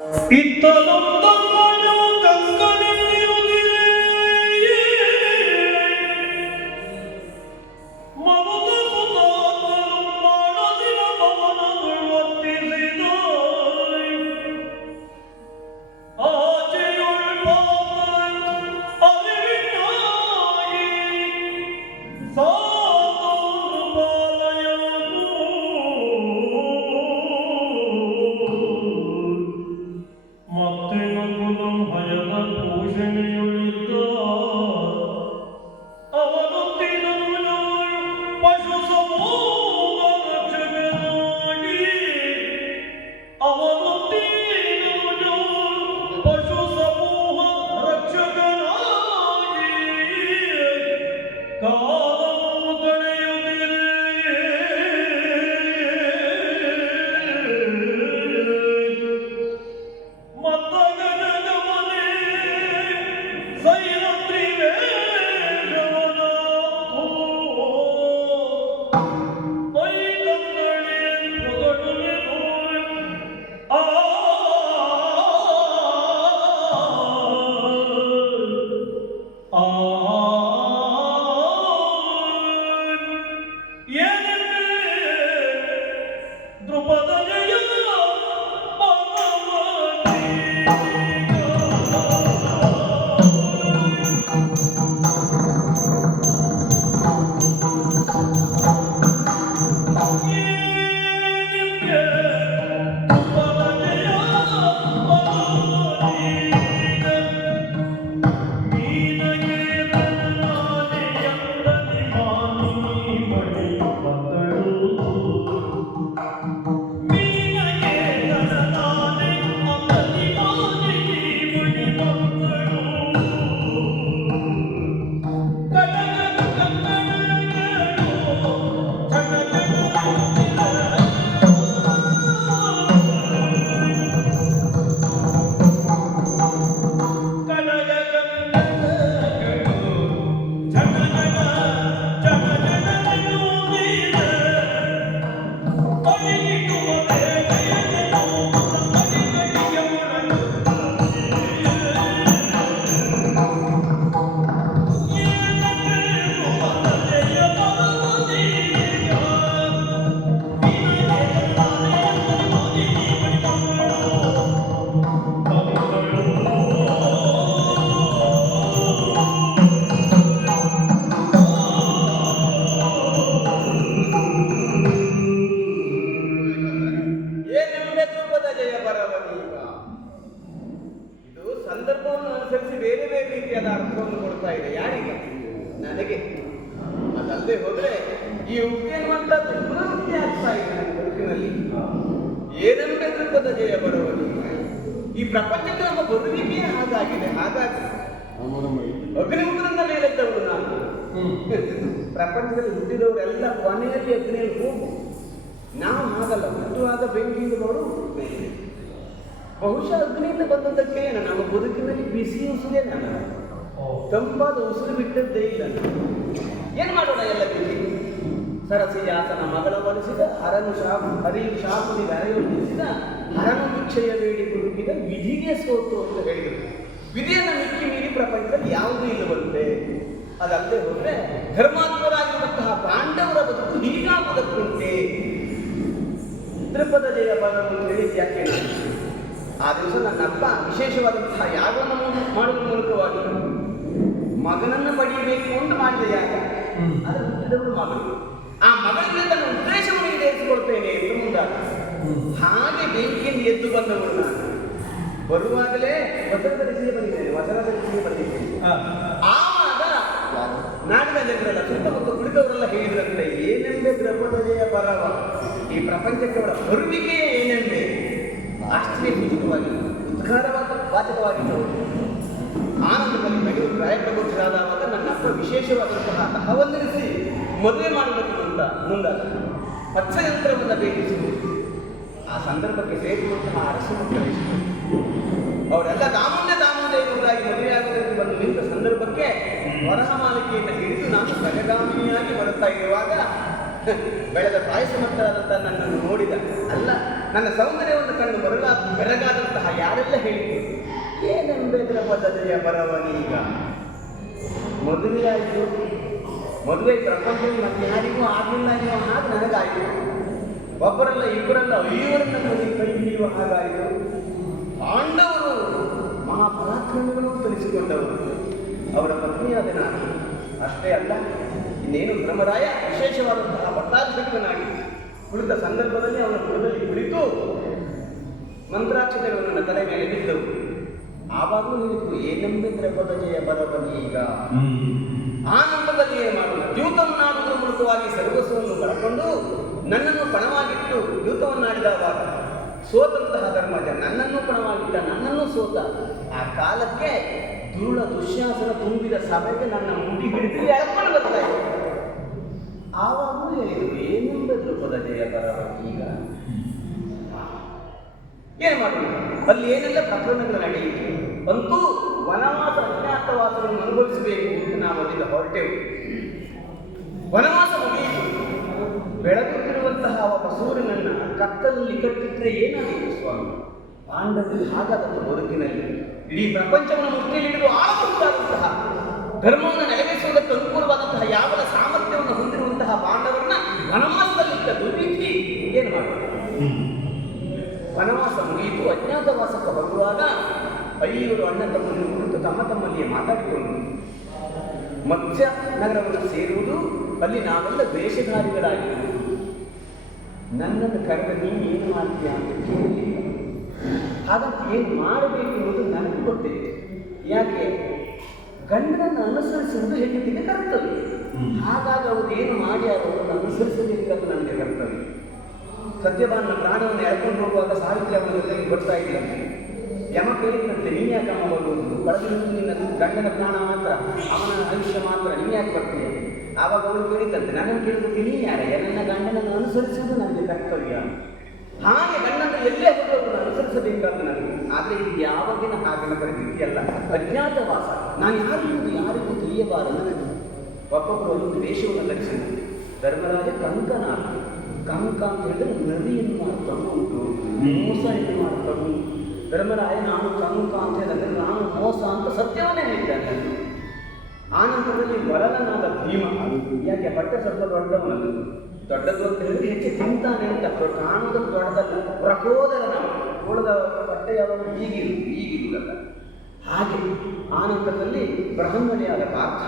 ಇತ್ತಲೊಂದಮ್ಮನು ಕಂಕನೆಲ್ಲಿರುವುದಿರೆ ಮಮತ ಸುತಾತರು ಮಾಡದಿರ ಭವನಗಳು ವರ್ತಿಸಿದ ಆಚೆಯುಳ್ಪಾದ ಅರಿವಿನಾಗಿ ಸಾತೋನು ಪಾಲಯನು ಮತ್ತೆ ನಗುಲಂ ಭಯದ ಪೂಷಣೆಯುಳಿದ್ದ ಅವನೊತ್ತಿದನು ಪಶು ಸಮೂಹ ರಕ್ಷಕನಾಗಿ ಅವನೊತ್ತಿದನು ಪಶು ಸಮೂಹ ರಕ್ಷಕನಾಗಿ ಕಾಲವು ತಡೆಯುತ್ತಿರೆ ಮತ್ತಗನಗಮನೆ ಸೈರತ್ರಿ ವೇಷವನ ಐದಂದಳೆ ಪೊಗಡುವೆನು ಆ ಆ ಏನೆಂದೇ ದ್ರುಪದ ಜಯ ಏನೆಂಬೆ ಧ್ರುಪದ ಜಯ ಬರವನೀಗ ಇದು ಸಂದರ್ಭವನ್ನು ಅನುಸರಿಸಿ ಬೇರೆ ಬೇರೆ ರೀತಿಯಾದ ಅರ್ಥವನ್ನು ಕೊಡ್ತಾ ಇದೆ. ಯಾರಿಗೆ? ನನಗೆ. ಅದಲ್ಲದೆ ಹೋದ್ರೆ ಈ ಉಕ್ತಿ ಎನ್ನುವಂಥದ್ದು ಪುನರುಕ್ತಿ ಆಗ್ತಾ ಇದೆ ನನ್ನ ಬದುಕಿನಲ್ಲಿ. ಏನೆಂಬೆ ಧ್ರುಪದ ಜಯ ಬರವನೀಗ ಈ ಪ್ರಪಂಚಕ್ಕೆ ನಮ್ಮ ಬದುಕಿಗೆ ಹಾಗಾಗಿದೆ. ಹಾಗಾಗಿ ಅಗ್ನಿಮುಖದಿಂದ ಮೇಲೆದ್ದವಳು ನಾನು. ಪ್ರಪಂಚದಲ್ಲಿ ಹುಟ್ಟಿದವರೆಲ್ಲ ಕೊನೆಯಲ್ಲಿ ಅಗ್ನಿಯಲ್ಲಿ ಹೋಗು. ನಾವು ಹಾಗಲ್ಲ, ಹುಟ್ಟುವಾಗ ಬೆಂಕಿಯಿಂದ ನೋಡು ಮೇಲೆ. ಬಹುಶಃ ಅಗ್ನಿಯಿಂದ ಬಂದದ್ದಕ್ಕೆ ನಮ್ಮ ಬದುಕಿನಲ್ಲಿ ಬಿಸಿ ಉಸಿರೇ ನನ್ನ ತಂಪಾದ ಉಸಿರು ಬಿಟ್ಟದ್ದೇ ಇಲ್ಲ. ಏನು ಮಾಡೋಣ ಎಲ್ಲ ಬಿಸಿ? ಸರಸಿಯಾಸನ ಮಗಳ ಒಲಿಸಿದ ಹರನು ಹರಿಯು ಶಾಪುನಿಗೆ ಅರೆಯೊಲಿಸಿದ ಹರನು ಭಿಕ್ಷೆಯ ಬೇಡಿ ಹುಡುಕಿದ ವಿಧಿಗೆ ಸೋತು ಅಂತ ಹೇಳಿದರು. ವಿಧಿಯನ್ನು ಮಿಕ್ಕಿ ಮೀರಿ ಪ್ರಪಂಚದಲ್ಲಿ ಯಾವುದೂ ಇಲ್ಲವಂತೆ. ಅದಲ್ಲದೆ ಹೋದ್ರೆ ಧರ್ಮಾತ್ಮರಾಗಿರುವಂತಹ ಪಾಂಡವರ ಬದುಕು ಹೀಗಾಗುವುದಕ್ಕುಂಟೆ. ತ್ರಿಪದ ಜಯ ಬರವನ್ನು ಹೇಳಿದ ಯಾಕೆ? ಆ ದಿವಸ ನನ್ನ ಅಪ್ಪ ವಿಶೇಷವಾದಂತಹ ಯಾಗವನ್ನು ಮಾಡುವ ಮೂಲಕವಾಗಿ ಮಗನನ್ನು ಪಡೆಯಬೇಕು ಅಂತ ಮಾಡಿದ ಯಾಗ. ಅದು ಹುಟ್ಟಿದವಳು ಮಗಳು. ಆ ಮಗಳಿಂದ ತನ್ನ ಉದ್ದೇಶವನ್ನು ಈಡೇರಿಸಿಕೊಳ್ತೇನೆ ಎಂದು ಮುಂದಾದ. ಹಾಗೆ ಬೆಂಕಿಯಿಂದ ಎದ್ದು ಬಂದವಳು ನಾನು. ಬರುವಾಗಲೇ ವಚನ ಧರಿಸಿಯೇ ಬಂದಿದ್ದೇನೆ. ಆವಾಗ ನಾಡಿನ ಜನರೆಲ್ಲ ಸುತ್ತಮುತ್ತ ಕುಳಿತವರೆಲ್ಲ ಹೇಳಿದ್ರಂತೆ, ಏನೆಂಬೆ ದ್ರೌಪದ ಜಯ ಬರವ, ಈ ಪ್ರಪಂಚಕ್ಕೆ ಅವರ ಬರುವಿಕೆಯೇ ಏನೆಂಬೆ. ಆಶ್ಚರ್ಯ ಸೂಚಕವಾಗಿ ಉದ್ಘಾರವಾದ ವಾಚಕವಾಗಿದ್ದವು. ಆನಂದದಲ್ಲಿ ನಗು ಪ್ರಾಯಪ್ರಬುದ್ಧರಾದವಾಗ ನನ್ನ ಅಪ್ಪ ವಿಶೇಷವಾದಂತಹ ತಹವನ್ನರಿಸಿ ಮದುವೆ ಮಾಡಬೇಕು ಅಂತ ಮುಂದಾದ. ಪಚ್ಚಯಂತ್ರವನ್ನು ಬೇಕಿಸಿದರು. ಆ ಸಂದರ್ಭಕ್ಕೆ ಸೇರಿರುವಂತಹ ಅರಸು ಮಕ್ಕಳಿಷ್ಟು ಅವರೆಲ್ಲ ದಾಮುಂಡೆ ದಾಮೋದೇವರಾಗಿ ಮದುವೆಯಾಗುವುದಕ್ಕೆ ಬಂದು ನಿಂತ ಸಂದರ್ಭಕ್ಕೆ ವರಹ ಮಾಲಿಕೆಯನ್ನು ಹಿಡಿದು ನಾನು ಗಜಗಾಮಿನಿಯಾಗಿ ಬರುತ್ತಾ ಇರುವಾಗ ಬೆಳೆದ ಪಾಯಸಮತ್ತರಾದಂತಹ ನನ್ನನ್ನು ನೋಡಿದ ಅಲ್ಲ ನನ್ನ ಸೌಂದರ್ಯವನ್ನು ಕಂಡು ಬೆರಗಾದಂತಹ ಯಾರೆಲ್ಲ ಹೇಳಿದ್ರು ಏನೆಂಬೆದರ ಪದ್ಧತಿಯ ಬರವನೀಗ ಮದುವೆಯಾಯಿತು. ಮದುವೆ ಪ್ರಪಂಚದಲ್ಲಿ ಮತ್ತೆ ಯಾರಿಗೂ ಆಗಲಿಲ್ಲ ಅನ್ನೋ ಹಾಗೆ ನನಗಾಯಿತು. ಒಬ್ಬರಲ್ಲ ಇಬ್ಬರಲ್ಲ ಐವರನ್ನ ಕೈ ಹಿಡಿಯುವ ಹಾಗಾಯಿತು. ಪಾಂಡವರು ಮಹಾಪರಾಕ್ರಮಿಗಳು ತಿಳಿಸಿಕೊಂಡವರು. ಅವರ ಪತ್ನಿಯಾದ ನಾನು ಅಷ್ಟೇ ಅಲ್ಲ, ಇನ್ನೇನು ಧರ್ಮರಾಯ ವಿಶೇಷವಾದಂತಹ ಪಟ್ಟಾಭಿಷೇಕನಾಗಿ ಕುಳಿತ ಸಂದರ್ಭದಲ್ಲಿ ಅವನ ಕುಲದಲ್ಲಿ ಕುಳಿತು ಮಂತ್ರಾಕ್ಷತೆಗಳು ನನ್ನ ತಲೆ ಮೇಲೆ ಬಿದ್ದವು. ಆವಾಗಲೂ ಹೇಳಿದ್ರು ಏನೆಂಬೆಂದ್ರೆ ಪದಜಯ ಬರಬನೀಗ. ಆ ನಂತರದಲ್ಲಿ ಏನು ಮಾಡೋಣ, ದ್ಯೂತವನ್ನಾಡುವುದರ ಮೂಲಕವಾಗಿ ಸರ್ವಸ್ವವನ್ನು ಕಳ್ಕೊಂಡು ನನ್ನನ್ನು ಪಣವಾಗಿಟ್ಟು ದ್ಯೂತವನ್ನಾಡಿದವಾಗ ಸೋತಂತಹ ಧರ್ಮಜ ನನ್ನನ್ನು ಪಣವಾಗಿಟ್ಟ, ನನ್ನನ್ನು ಸೋತ. ಆ ಕಾಲಕ್ಕೆ ದುರುಳ ದುಶ್ಯಾಸನ ತುಂಬಿದ ಸಭೆಗೆ ನನ್ನ ಮುಡಿ ಹಿಡಿದು ಎಳ್ಕೊಂಡು ಬರ್ತಾ ಇದ್ದೆ. ಆವಾಗಲೂ ಹೇಳಿದ್ರು ಏನೆಂಬೆದ್ರು ಪದಜಯ ಬರಬನೀಗ. ಏನು ಮಾಡೋಣ, ಅಲ್ಲಿ ಏನೆಲ್ಲ ಪ್ರಕರಣಗಳು ನಡೆಯಿತು. ಅಂತೂ ವನವಾಸ ಅಜ್ಞಾತವಾಸವನ್ನು ಅನುಭವಿಸಬೇಕು ಅಂತ ನಾವು ಅಲ್ಲಿಂದ ಹೊರಟೆವು. ವನವಾಸ ಮುಗಿಯಿತು. ಬೆಳಗುತ್ತಿರುವಂತಹ ಒಬ್ಬ ಸೂರ್ಯನನ್ನ ಕತ್ತಲಲ್ಲಿ ಕಟ್ಟಿದ್ರೆ ಏನಾಗಿತ್ತು ಸ್ವಾಮಿ? ಪಾಂಡವರು ಹಾಗಾದಂತಹ ಬದುಕಿನಲ್ಲಿ ಇಡೀ ಪ್ರಪಂಚವನ್ನು ಮುಟ್ಟಿಲಿಡಿದು ಆಳಬಹುದಾದಂತಹ ಧರ್ಮವನ್ನು ನೆರವೇರಿಸುವುದಕ್ಕೆ ಅನುಕೂಲವಾದಂತಹ ಯಾವ ಸಾಮರ್ಥ್ಯವನ್ನು ಹೊಂದಿರುವಂತಹ ಪಾಂಡವರನ್ನ ವನವಾಸದಲ್ಲಿದ್ದ ದುರ್ನೀತಿ ಏನು ಮಾಡೋದು? ವನವಾಸ ಮುಗಿಯಿತು. ಅಜ್ಞಾತವಾಸಕ್ಕೆ ಬರುವಾಗ ಐವರು ಅಣ್ಣ ತಮ್ಮನ್ನು ಕುರಿತು ತಮ್ಮ ತಮ್ಮಲ್ಲಿಯೇ ಮಾತಾಡಿಕೊಂಡು ಮತ್ಸ್ಯ ನಗರವನ್ನು ಸೇರುವುದು. ಅಲ್ಲಿ ನಾವೆಲ್ಲ ವೇಷಧಾರಿಗಳಾಗಿರುವುದು. ನನ್ನನ್ನು ಕರೆದ ನೀನು ಏನು ಮಾಡ್ತೀಯ ಅಂತ ಕೇಳಲಿಲ್ಲ. ಹಾಗಂತ ಏನು ಮಾಡಬೇಕು ಅನ್ನೋದು ನನಗೆ ಗೊತ್ತಿದೆ. ಯಾಕೆ? ಗಂಡನನ್ನು ಅನುಸರಿಸುವುದು ಹೆಂಡತಿಗೆ ಕರ್ತವ್ಯ. ಹಾಗಾಗಿ ಅವರು ಏನು ಮಾಡ್ಯಾರೋ ಅದನ್ನು ಅನುಸರಿಸಬೇಕಂತ ನನಗೆ ಕರ್ತವ್ಯ. ಸತ್ಯವಾನ ಪ್ರಾಣವನ್ನು ಎಳ್ಕೊಂಡು ಹೋಗುವಾಗ ಸಾವಿತ್ರಿ ಅವನ ಜೊತೆಗೆ ಬರ್ತಾ ಇದ್ದಂತೆ. ಯಮ ಕೇಳಿದಂತೆ ನೀನು ಯಾಕೆ ಅಮ್ಮ ಬರುವುದು? ಕಳೆದಿರುವುದು ನಿನ್ನ ಗಂಡನ ಪ್ರಾಣ ಮಾತ್ರ, ಅವನ ಆಯುಷ್ಯ ಮಾತ್ರ, ನೀನು ಯಾಕೆ ಬರ್ತೀಯ? ಆವಾಗ ಅವಳು ಕೇಳಿದಂತೆ ನನ್ನನ್ನು ಕೇಳಿದಕ್ಕೆ ನೀನು ಯಾರ? ನನ್ನ ಗಂಡನನ್ನು ಅನುಸರಿಸುವುದು ನನಗೆ ಕರ್ತವ್ಯ. ಹಾಗೆ ಗಂಡನ ಎಲ್ಲೇ ಹೋಗೋದನ್ನು ಅನುಸರಿಸಬೇಕಾದ ನನಗೆ. ಆದರೆ ಇದು ಯಾವಾಗಿನ ಹಾಗೆನ ಪರಿಸ್ಥಿತಿ ಅಲ್ಲ, ಅಜ್ಞಾತವಾಸ. ನಾನು ಯಾರಿಗೂ ಯಾರಿಗೂ ತಿಳಿಯಬಾರದು. ಒಬ್ಬೊಬ್ಬರು ಒಂದು ವೇಷವನ್ನು ಧರಿಸಿದರು. ಧರ್ಮರಾಜ ಕಂಕನಾಥ. ಕಂಕ ಅಂತ ಹೇಳಿದ್ರೆ ನದಿಯನ್ನು ಅರ್ಥ ಉಂಟು, ಮೋಸ ಎನ್ನುವ ಅರ್ಥ ಉಂಟು. ಧರ್ಮರಾಯ ನಾನು ಕಂಕ ಅಂತ ಹೇಳಿದ್ರೆ ನಾನು ಮೋಸ ಅಂತ ಸತ್ಯವನ್ನೇ ಹೇಳಿದ್ದಾನೆ. ಆನಂತರದಲ್ಲಿ ವರದನಾದ ಭೀಮ. ಯಾಕೆ? ಬಟ್ಟೆ ಸ್ವಲ್ಪ ದೊಡ್ಡವನಲ್ಲ, ದೊಡ್ಡದು ಅಂತ ಹೇಳಿದ್ರೆ ಹೆಚ್ಚು ತಿಂತಾನೆ ಅಂತ ಕಾಣುವುದಕ್ಕೆ ದೊಡ್ಡದಲ್ಲ. ಪ್ರಕೋದರ ನಾವು ಉಳಿದ ಬಟ್ಟೆ ಯಾವಾಗ ಈಗಿರುವುದಲ್ಲ. ಹಾಗೆ ಆನಂತರದಲ್ಲಿ ಬ್ರಹ್ಮಣಿಯಾದ ಪಾರ್ಥ.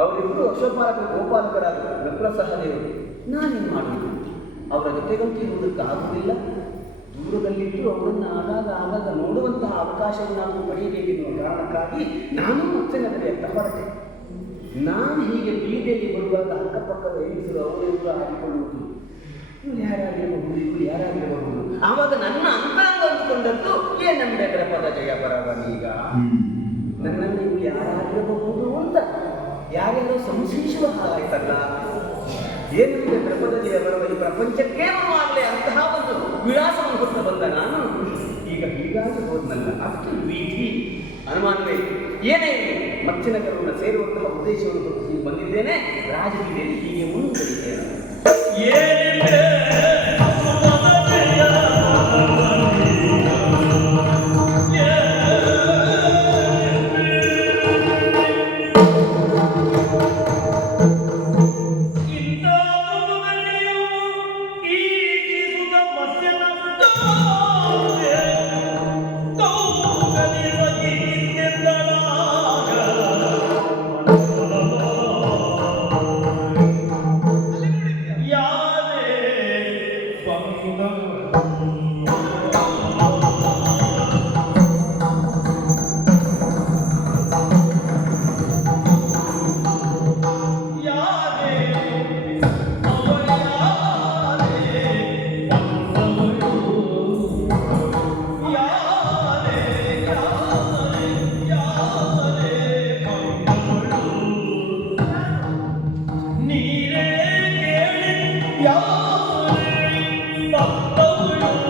ಅವರಿಬ್ಬರು ಅಶ್ವಪಾಲಕ ಗೋಪಾಲಕರಾದ ನಕುಲ ಸಹದೇವರು. ನಾನೇನು ಮಾಡೋದು? ಅವರ ಜೊತೆಗಂತೂ ಇರುವುದಕ್ಕೆ ಆಗುವುದಿಲ್ಲ. ದೂರದಲ್ಲಿದ್ದು ಅವರನ್ನು ಆಗಾಗ ನೋಡುವಂತಹ ಅವಕಾಶವನ್ನು ನಾವು ಪಡೆಯಬೇಕೆನ್ನುವ ಕಾರಣಕ್ಕಾಗಿ ನಾನು ಮತ್ಸ್ಯನಗರಿಯತ್ತ ಹೊರಟೆ. ನಾನು ಹೀಗೆ ಬೀದಿಯಲ್ಲಿ ಬರುವಾಗ ಅಕ್ಕಪಕ್ಕದ ಹೆಂಗಸರು ಅವರಿಗೂ ಹಾಕಿಕೊಳ್ಳುವುದು, ಇವ್ರು ಯಾರಾಗಿರಬಹುದು, ಇವ್ರು ಯಾರಾಗಿರಬಹುದು. ಆವಾಗ ನನ್ನ ಅಂತರಂಗ ಅಂದುಕೊಂಡದ್ದು ಏನೆಂಬೆದರ ಪದಜಯ ಬರವನೀಗ. ನನ್ನನ್ನು ಇವ್ರು ಯಾರಾಗಿರಬಹುದು ಅಂತ ಯಾರ್ಯಾರೋ ಸಂಶಯಿಸುವ ಹಾಗಾಯ್ತಲ್ಲ. ಏನೆಂದರೆ ಪ್ರಪಂಚದ ಬರುವ ಈ ಪ್ರಪಂಚಕ್ಕೆ ಬರುವಾಗಲೇ ಅಂತಹ ಒಂದು ವಿಳಾಸವನ್ನು ಹೊತ್ತು ಬಂದ ನಾನು ಈಗ ಹೀಗಾಗಿ ಹೋದ್ನಲ್ಲ, ಅದಕ್ಕೆ ವಿಧಿ ಅನುಮಾನವೇ ಏನೇ ಮತ್ಸ್ಯನಗರವನ್ನು ಸೇರುವಂತಹ ಉದ್ದೇಶವನ್ನು ಹೊತ್ತು ಬಂದಿದ್ದೇನೆ. ರಾಜಕೀಯದಲ್ಲಿ ಹೀಗೆ ಮುಂದುವರಿದ್ದೇನೆ. ನೀರೇ ಕೇಳಿ ಯಾರೇ ಭಕ್ತರು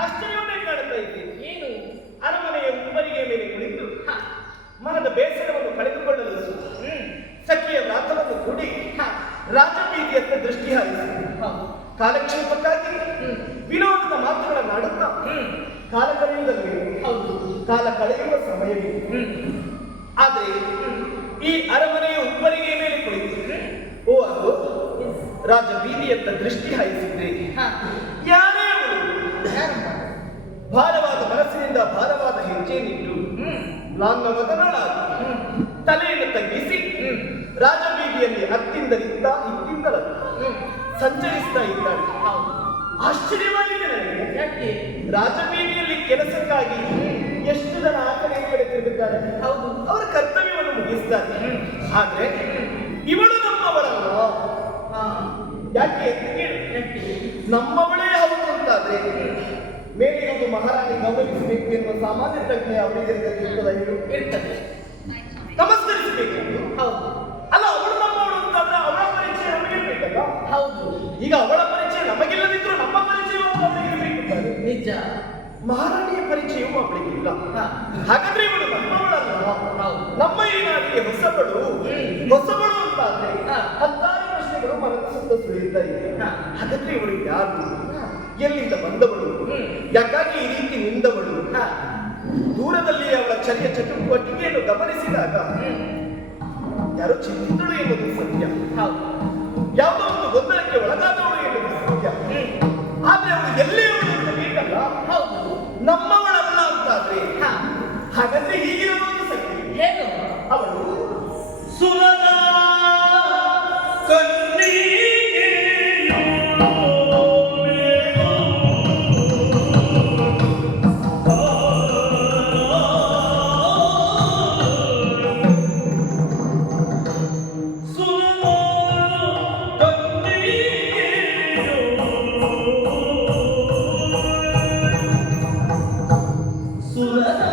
ಆಶ್ಚರ್ಯವನ್ನೇ ಕಾಣುತ್ತಾ ಇದ್ದೀನಿ. ಏನು? ಅರಮನೆಯ ಮುಂಬರಿಗೆಯ ಮೇಲೆ ಕುಳಿತು ಮನದ ಬೇಸರವನ್ನು ಕಳೆದುಕೊಳ್ಳಲು ಸಖಿಯ ವ್ರಾತವನ್ನು ಕೂಡಿ ರಾಜಬೀದಿಯತ್ತ ದೃಷ್ಟಿ ಹಾಯಿಸಿ ಕಾಲಕ್ಷೇಪಕ್ಕಾಗಿ ವಿನೋದದ ಮಾತುಗಳನ್ನಾಡುತ್ತಾ ಕಾಲ ಕಳೆಯುವುದಲ್ಲೇ ಕಾಲ ಕಳೆಯುವ ಸಮಯವಿದೆ. ಆದರೆ ಈ ಅರಮನೆಯ ಉಪ್ಪರಿಗೆಯ ಮೇಲೆ ಕುಳಿತು ಓ ಅದು ರಾಜಬೀದಿಯತ್ತ ದೃಷ್ಟಿ ಹಾಯಿಸಿದ್ರೆ ಯಾರೇ ಅವರು ಭಾರವಾದ ಮನಸ್ಸಿನಿಂದ ಭಾರವಾದ ಹೆಜ್ಜೆಯನ್ನಿಟ್ಟು ಲಾಂಗ ಮದನಳಾಗಿ ತಲೆಯನ್ನು ತಗ್ಗಿಸಿ ರಾಜಬೀದಿಯಲ್ಲಿ ಅತ್ತಿಂದಲಿಂದ ಇತ್ತಿಂದಲತ್ತ ಸಂಚರಿಸ್ತಾ ಇದ್ದಾಳೆ. ಆಶ್ಚರ್ಯವಾಗಿದೆ ನನಗೆ. ರಾಜಬೀದಿಯಲ್ಲಿ ಕೆಲಸಕ್ಕಾಗಿ ಎಷ್ಟು ಜನ ಆ ಕಡೆ ಈ ಕಡೆ ತಿರುಗುತ್ತಾರೆ. ಹೌದು, ಅವರ ಕರ್ತವ್ಯವನ್ನು ಮುಗಿಸ್ತಾರೆ. ಆದ್ರೆ ಇವಳು ನಮ್ಮವಳಲ್ಲ. ಯಾಕೆ ನಮ್ಮವಳೇ ಹೌದು ಅಂತಾದ್ರೆ ಮೇಲಿರುವುದು ಮಹಾರಾಣಿ ಗೌರವಿಸಬೇಕು ಎನ್ನುವ ಸಾಮಾನ್ಯ ಪ್ರಜ್ಞೆ ಅವರಿಗೆ ಇರ್ತದೆ. ನಮಸ್ಕರಿಸಬೇಕು. ಹೌದು ಅಲ್ಲ, ಅವಳು ನಮ್ಮವಳು ಅಂತಂದ್ರೆ ಅವಳ ಪರಿಚಯ ನಮಗಿರ್ಬೇಕಲ್ಲ. ಹೌದು, ಈಗ ಅವಳ ಪರಿಚಯ ನಮಗಿಲ್ಲದಿದ್ರು ನಮ್ಮ ಪರಿಚಯ ಅವಳಿಗಿರ್ಬೇಕು. ನಿಜ, ಮಹಾರಾಣಿಯ ಪರಿಚಯವೂ ಅವಳಿಗಿಲ್ಲ. ಹಾಗಾದ್ರೆ ಇವಳು ನಮ್ಮವಳಲ್ಲ. ನಮ್ಮ ಈ ನಾಡಿಗೆ ಹೊಸಬಳು ಅಂತಾದ್ರೆ ಹತ್ತಾರು ಪ್ರಶ್ನೆಗಳು ಮನದ ಸುತ್ತ ಸುಳಿಯುತ್ತಾ ಇದೆ. ಹಾಗಾದ್ರೆ ಇವಳು ಯಾರು, ಎಲ್ಲಿಂದ ಬಂದವಳು, ಯಾಕಾಗಿ ಈ ರೀತಿ ನಿಂದವಳು? ದೂರದಲ್ಲಿ ಅವಳ ಚರ್ಯ ಚಟುವಟಿಕೆಯನ್ನು ಗಮನಿಸಿದಾಗ ಯಾರೋ ಚಿಂತಿತಳು ಎನ್ನುವುದು ಸತ್ಯ. ಯಾವುದೋ ಒಂದು ಗೊಂದಲಕ್ಕೆ ಒಳಗಾದವಳು ಎನ್ನುವುದು ಸತ್ಯ. ಆದ್ರೆ ಅವಳು ಎಲ್ಲಿಯವಳು ಅಂತ ಬೇಕಲ್ಲ. ಹೌದು, ನಮ್ಮವಳಲ್ಲ ಅಂತಾದ್ರೆ ಹಾಗಾದ್ರೆ ಹೀಗಿರೋದು ಸತ್ಯ. ಏನು? ಅವಳು ಸುರದ ಸುರದ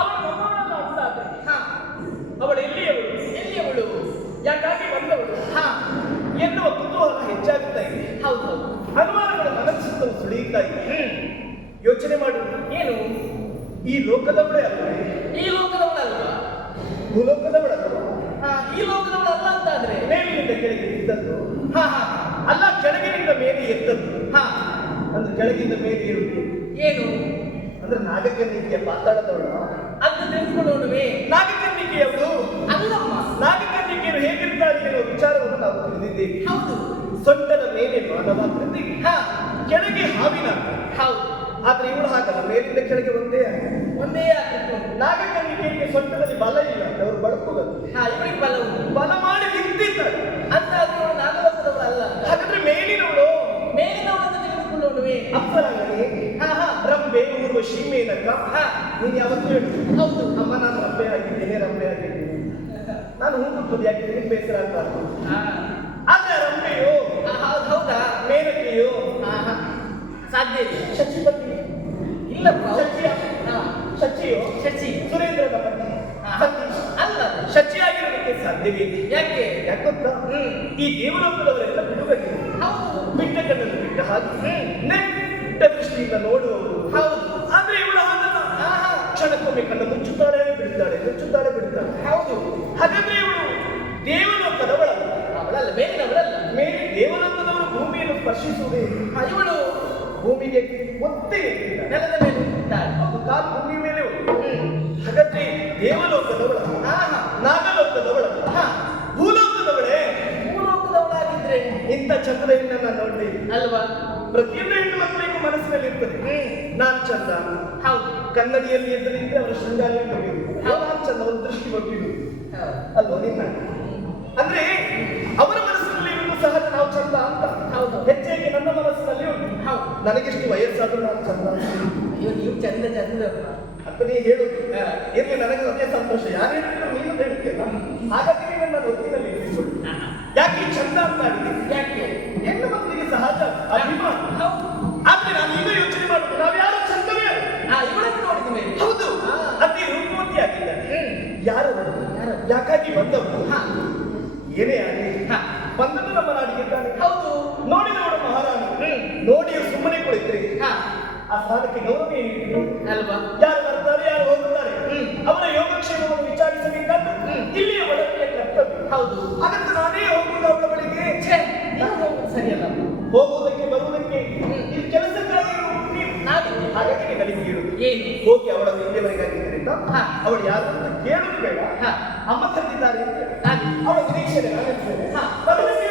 ಅವಳು ಮೊಮ್ಮಗಳನ್ನು ಅಂತಾದ್ರೆ ಅವಳು ಎಲ್ಲಿಯವಳು ಯಾಕಾಗಿ ಬಂದವಳು ಎನ್ನುವ ಕುತೂಹಲ ಹೆಚ್ಚಾಗುತ್ತಾ ಇದೆ. ಹೌದು ಅನುಮಾನಗಳ ಮನಸ್ಸನ್ನು ಸುಳಿಯುತ್ತಾ ಇದೆ. ಯೋಚನೆ ಮಾಡು, ಏನು ಈ ಲೋಕದವಳೇ ಅಲ್ಲವೇ? ಈ ಲೋಕದವಳಲ್ವಾ? ಭೂಲೋಕದವಳಲ್ವ? ಈ ಲೋಕದವಳಲ್ಲ ಅಂತಾದ್ರೆ ಮೇಲಿನಿಂದ ಕೆಳಗೆ ಬಿದ್ದದ್ದು, ಹಾ ಹಾ ಅಲ್ಲ ಕೆಳಗಿನಿಂದ ಮೇಲೆ ಎದ್ದದ್ದು. ಹಾ ಅಂದ್ರೆ ಕೆಳಗಿಂದ ಮೇಲೆ ಇರುವುದು ಏನು ಅಂದ್ರೆ ನಾಗಕನ್ನಿಕೆಯ ಪಾತಾಳದವಳು. ಅಂತ ತಿಳಿದುಕೊಳ್ಳೋಣವೇ? ನಾಗಕನ್ನಿಕೆಯವಳು ಅಲ್ಲಮ್ಮ. ನಾಗಕನ್ನಿಕೆಯರು ಹೇಗಿರ್ತಾರೆ ಎನ್ನುವ ವಿಚಾರವನ್ನು ನಾವು ತಿಳಿದಿದ್ದೇವೆ. ಹೌದು ಸೊಂಟದ ಮೇಲೆ ಮಾನವಾಕೃತಿ, ಕೆಳಗೆ ಹಾವಿನ ಆಕೃತಿ. ಹೌದು ಆದ್ರೆ ಇವಳು ಹಾಗಲ್ಲ, ಮೇಲಿಂದ ಕೆಳಗೆ ಒಂದೇ ಆಕೃತಿ. ಒಂದೇ ಆಗಿತ್ತು. ನಾಗಕನ್ನಿಕೆಗೆ ಸೊಂಟದಲ್ಲಿ ಬಲ ಇಲ್ಲ, ಅವರು ಬಡಕುದಂತೆ. ಇವಳಿಗೆ ಬಲ ಉಂಟು. ಬಲ ಮಾಡಿ ನಿಂತಿದ್ದಾಳೆ. ಅಂತಾದ್ರೆ ಇವಳು ನಾಗಲೋಕದವಳಲ್ಲ. ಹಾಗಾದ್ರೆ ಮೇಲಿನವಳು ಮೇಲಿನವಳನ್ನು ತಿಳಿದುಕೊಳ್ಳೋಣವೇ? ಅಪ್ಸರಾಂಗನೆ, ರಂಬೆ, ಊರ್ವಶಿ, ಮೇನಕ. ನೀನು ಯಾವತ್ತೂ ಹೇಳು, ಹೌದು ಅಮ್ಮ ನಾನು ರಂಬೆ ಆಗಿದ್ದೇನೆ, ರಂಬೆ ಆಗಿದ್ದೇನೆ. ನಾನು ಹೂಗುತ್ತದೆ ಯಾಕೆ ನಿನಗೆ ಬೇಸರ ಆಗ್ಬಾರ್ದು. ಆದ್ರೆ ರಂಬೆಯೋ, ಹೌದಾ? ಮೇನಕೆಯೋ, ಸಾಧ್ಯ ಇಲ್ಲ. ಶಚಿಪತಿ ಇಲ್ಲಪ್ಪ. ಶಚಿಯ ಶಚಿಯೋ, ಶಚಿ ಸುರೇಂದ್ರನ ಪತಿ ಸತೀಶ್ ಅಲ್ಲ. ಶಚಿಯಾಗಿರೋದಕ್ಕೆ ಸಾಧ್ಯವೇ? ಯಾಕೆ? ಯಾಕೆ ಗೊತ್ತಾ? ಈ ದೇವಲೋಕದವರೆಲ್ಲ ಬಿಡುಗಡೆ, ಹೌದು ಬಿಟ್ಟ ಕಣ್ಣನ್ನು ಬಿಟ್ಟ ಹಾಗೆ ನೆಟ್ಟ ದೃಷ್ಟಿಯಿಂದ ನೋಡುವವರು. ಹೌದು. ಆದ್ರೆ ಇವಳು ಹಾಗಲ್ಲ. ಕ್ಷಣಕ್ಕೊಮ್ಮೆ ಕಣ್ಣು ಮುಚ್ಚುತ್ತಾಳೆ ಬಿಡುತ್ತಾಳೆ, ಮುಚ್ಚುತ್ತಾಳೆ ಬಿಡುತ್ತಾಳೆ. ಹೌದು. ಹಾಗಾದ್ರೆ ಇವಳು ದೇವಲೋಕದವಳಲ್ಲ. ಅವಳಲ್ಲ, ಮೇಲಿನವಳಲ್ಲ. ಮೇಲೆ ದೇವಲೋಕದವರು ಭೂಮಿಯನ್ನು ಸ್ಪರ್ಶಿಸುವುದೇ. ಇವಳು ಭೂಮಿಗೆ ಒತ್ತೆ ಇಟ್ಟಿದ್ದಾಳೆ. ನೆಲದ ಮೇಲೆ ಇದ್ದಾಳೆ. ಅದು ಕಾಲು ಭೂಮಿ ಮೇಲೆ ಉಂಟು. ಹಾಗಾದ್ರೆ ದೇವಲೋಕದವಳ, ನಾಗಲೋಕದವಳಲ್ಲ, ಭೂಲೋಕದವಳೇ. ಭೂಲೋಕದವಳಾಗಿದ್ರೆ ಇಂಥ ಚಂದ್ರ ಹೆಣ್ಣನ್ನ ನೋಡಿ ಅಲ್ವಾ? ಪ್ರತಿಯೊಂದು ಹೆಣ್ಣು ಮಕ್ಕಳಿಗೂ ಮನಸ್ಸಿನಲ್ಲಿ ಇರ್ತದೆ, ನಾನ್ ಚಂದ. ಹೌದು. ಕನ್ನಡಿಯಲ್ಲಿ ಎದ್ದರಿದ್ರೆ ಅವರ ಶೃಂಗಾರ ನಾನ್ ಚಂದ, ಒಂದು ದೃಷ್ಟಿ ಕೊಟ್ಟಿರು ಅಲ್ವ ನಿನ್ನ. ಅಂದ್ರೆ ಅವರ ಮನಸ್ಸಿನಲ್ಲಿ ಇರುವುದು ಸಹಜ, ನಾವು ಚಂದ ಅಂತ. ಹೌದು. ಹೆಚ್ಚಾಗಿ ನನ್ನ ಮನಸ್ಸಿನಲ್ಲಿ ಉಂಟು. ಹೌದು. ನನಗೆಷ್ಟು ವಯಸ್ಸಾದ್ರೂ ನಾನು ಚಂದ ಅಯ್ಯೋ ನೀವು ಚಂದ ಚಂದ ಅಂತ ನೀ ಹೇಳುದು. ಇರ್ಲಿ, ನನಗೆ ಅದೇ ಸಂತೋಷ. ಯಾರು ಹೇಳಿದ್ರು ನೀನು ಹೇಳ್ತೀಯಲ್ಲ, ಹಾಗಾಗಿ ನೀನು ನನ್ನ ಒತ್ತಿನಲ್ಲಿ ಇರಿಸಿಕೊಳ್ಳಿ. ಯಾಕೆ ಈ ಚಂದ ಅಂತ ಆಗಿದೆ? ಯಾಕೆ? ಹೆಣ್ಣು ಮಕ್ಕಳಿಗೆ ಸಹಜ ಅಭಿಮಾನ. ಹೌದು. ಆದ್ರೆ ನಾನು ಈಗ ಯೋಚನೆ ಮಾಡುದು, ನಾವು ಯಾರು ಚಂದವೇ ಅಲ್ಲ. ಇವಳನ್ನು ನೋಡಿದ ಮೇಲೆ ಹೌದು, ಅತಿ ರೂಪವತಿ ಆಗಿದ್ದಾರೆ. ಯಾರು ಯಾಕಾಗಿ ಬಂದವರು? ಏನೇ ಆಗಲಿ ಬಂದದ್ದು ನಮ್ಮ ನಾಡಿಗೆ ತಾನೆ. ಹೌದು. ನೋಡಿದವಳು ಮಹಾರಾಣಿ, ನೋಡಿ ಸುಮ್ಮನೆ ಕುಳಿತರೆ ಆ ಸ್ಥಾನಕ್ಕೆ ಗೌರವ ಏನಿದೆ ಅಲ್ವಾ? ಯಾರು ಬರ್ತಾರೆ, ಯಾರು ಹೋಗುತ್ತಾರೆ, ಅವರ ಯೋಗಕ್ಷೇಮವನ್ನು ವಿಚಾರಿಸಬೇಕಾದ ಇಲ್ಲಿಯ ಒಳಗೆಯ ಕರ್ತವ್ಯ. ಹೌದು. ಹಾಗಂತ ನಾನೇ ಹೋಗುವುದು ಅವಳ ಬಳಿಗೆ. ನೀವು ಹೋಗುದು ಸರಿಯಲ್ಲ. ಹೋಗುವುದಕ್ಕೆ ಬರುವುದಕ್ಕೆ ಏನು? ಹೋಗಿ ಅವಳನ್ನು ಇಲ್ಲಿಯವರೆಗಾಗಿದ್ದರಿಂದ ಹಾ. ಅವಳು ಯಾರು ಅಂತ ಕೇಳುದು ಬೇಡ. ಹಾ. ಅಮ್ಮ ಕರೆದಿದ್ದಾರೆ ಅಂತ ಹೇಳು. ಹಾಗೆ. ಅವಳ ನಿರೀಕ್ಷೆ ನಾನು ಹಾ. ಬದಲಿಗೆ